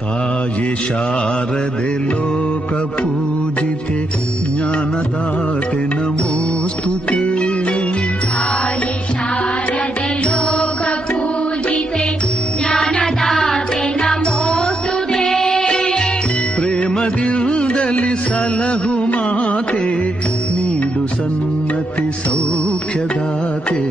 ತಾಯಿ ಶಾರದೆ ಲೋಕ ಪೂಜಿತೆ ಜ್ಞಾನದಾತೆ ನಮೋಸ್ತುತೆ. ತಾಯಿ ಶಾರದೆ ಲೋಕ ಪೂಜಿತೆ ಜ್ಞಾನದಾತೆ ನಮೋಸ್ತುತೆ. ಪ್ರೇಮದಿಂದಲಿ ಸಲಹು ಮಾತೆ ನೀಡು ಸನ್ಮತಿ ಸೌಖ್ಯದಾತೆ.